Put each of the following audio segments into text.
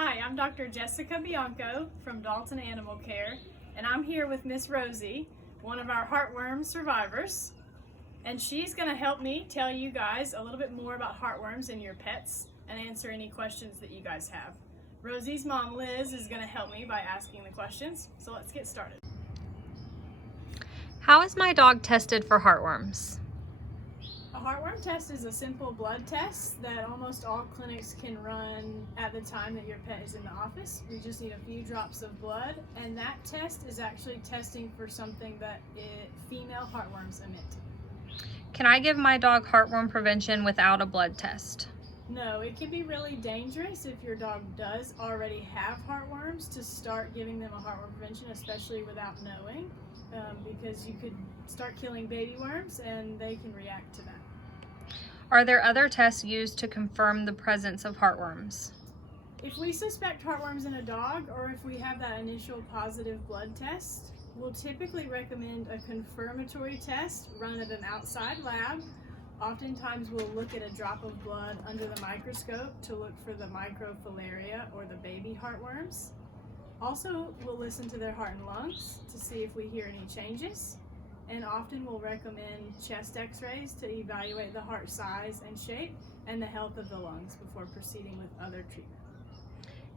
Hi, I'm Dr. Jessica Bianco from Dalton Animal Care, and I'm here with Miss Rosie, one of our heartworm survivors. And she's going to help me tell you guys a little bit more about heartworms in your pets and answer any questions that you guys have. Rosie's mom, Liz, is going to help me by asking the questions, so let's get started. How is my dog tested for heartworms? A heartworm test is a simple blood test that almost all clinics can run at the time that your pet is in the office. We just need a few drops of blood, and that test is actually testing for something that female heartworms emit. Can I give my dog heartworm prevention without a blood test? No, it can be really dangerous if your dog does already have heartworms to start giving them a heartworm prevention, especially without knowing, because you could start killing baby worms and they can react to that. Are there other tests used to confirm the presence of heartworms? If we suspect heartworms in a dog, or if we have that initial positive blood test, we'll typically recommend a confirmatory test run at an outside lab. Oftentimes we'll look at a drop of blood under the microscope to look for the microfilaria or the baby heartworms. Also, we'll listen to their heart and lungs to see if we hear any changes. And often we'll recommend chest x-rays to evaluate the heart size and shape and the health of the lungs before proceeding with other treatment.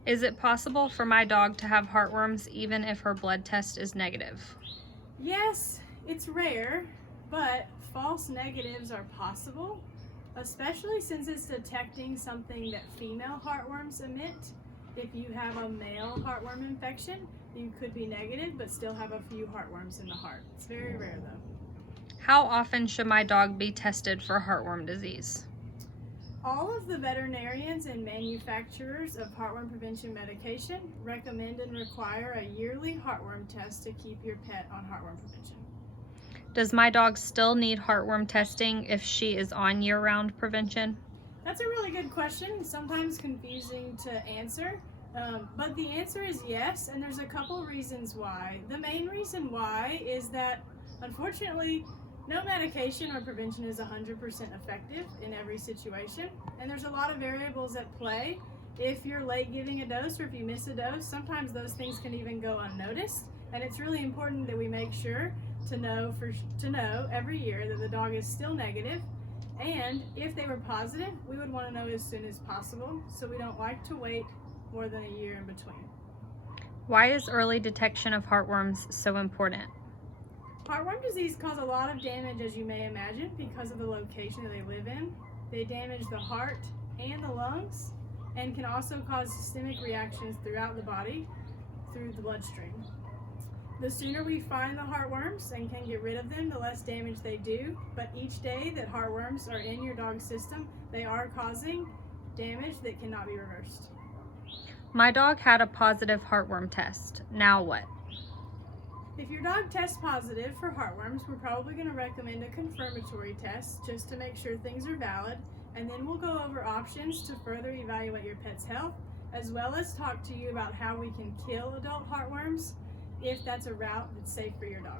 Is it possible for my dog to have heartworms even if her blood test is negative? Yes, it's rare, but false negatives are possible, especially since it's detecting something that female heartworms emit. If you have a male heartworm infection, you could be negative but still have a few heartworms in the heart. It's very rare though. How often should my dog be tested for heartworm disease? All of the veterinarians and manufacturers of heartworm prevention medication recommend and require a yearly heartworm test to keep your pet on heartworm prevention. Does my dog still need heartworm testing if she is on year-round prevention? That's a really good question, sometimes confusing to answer, but the answer is yes, and there's a couple reasons why. The main reason why is that, unfortunately, no medication or prevention is 100% effective in every situation, and there's a lot of variables at play. If you're late giving a dose or if you miss a dose, sometimes those things can even go unnoticed, and it's really important that we make sure to know every year that the dog is still negative. And if they were positive, we would want to know as soon as possible, so we don't like to wait more than a year in between. Why is early detection of heartworms so important? Heartworm disease causes a lot of damage, as you may imagine, because of the location that they live in. They damage the heart and the lungs, and can also cause systemic reactions throughout the body through the bloodstream. The sooner we find the heartworms and can get rid of them, the less damage they do. But each day that heartworms are in your dog's system, they are causing damage that cannot be reversed. My dog had a positive heartworm test. Now what? If your dog tests positive for heartworms, we're probably going to recommend a confirmatory test just to make sure things are valid. And then we'll go over options to further evaluate your pet's health, as well as talk to you about how we can kill adult heartworms if that's a route that's safe for your dog.